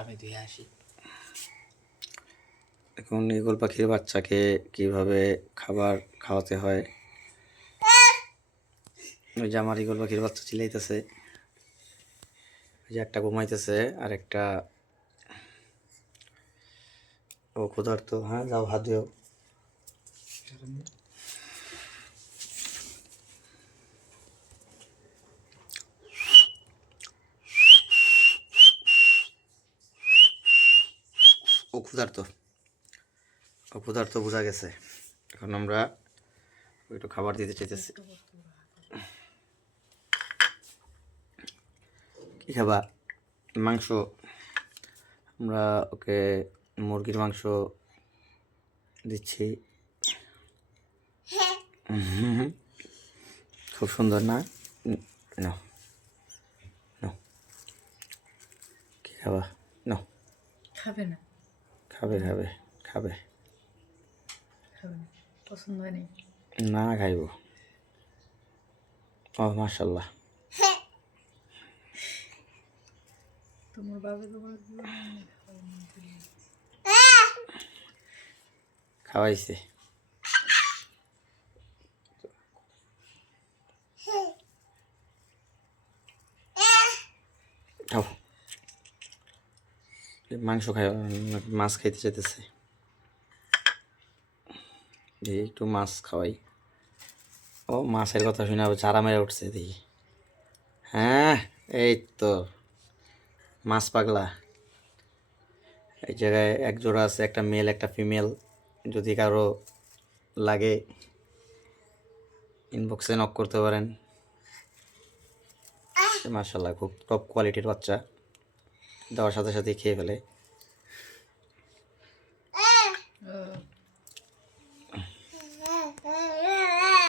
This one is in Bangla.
আমি ধুয়ে আসি। এখন ইগল পাখির বাচ্চাকে কীভাবে খাবার খাওয়াতে হয়? ওই যে আমার ইগল পাখির বাচ্চা চিলাইতেছে। ওই যে একটা ঘুমাইতেছে, আর একটা ও ক্ষুধার্ত। হ্যাঁ যাও হাত দিও। ও ক্ষুধার্ত ও ক্ষুধার্ত বোঝা গেছে। এখন আমরা একটু খাবার দিতে চাইতেছি। কী খাবার মাংস। আমরা ওকে মুরগির মাংস দিচ্ছি। খুব সুন্দর না? ন খাবা? ন খাবে না। খাবে খাবে খাবে। পছন্দ হয় নাই? না খাইব। ও মাশাল্লাহ। তোমার বাবা তোমার খাওয়াইছে। খাও। মাংস খাই মাছ খাইতে চাইতেছে। দেখি একটু মাছ খাওয়াই। ও, মাছের কথা শুনে আবার চারা মেরে উঠছে দেখি। হ্যাঁ এই তো, মাছ পাগলা। এই জায়গায় এক জোড়া আছে, একটা মেল একটা ফিমেল যদি কারও লাগে ইনবক্সে নক করতে পারেন। মার্শাল্লাহ খুব টপ কোয়ালিটির বাচ্চা। দেওয়ার সাথে সাথে খেয়ে ফেলে।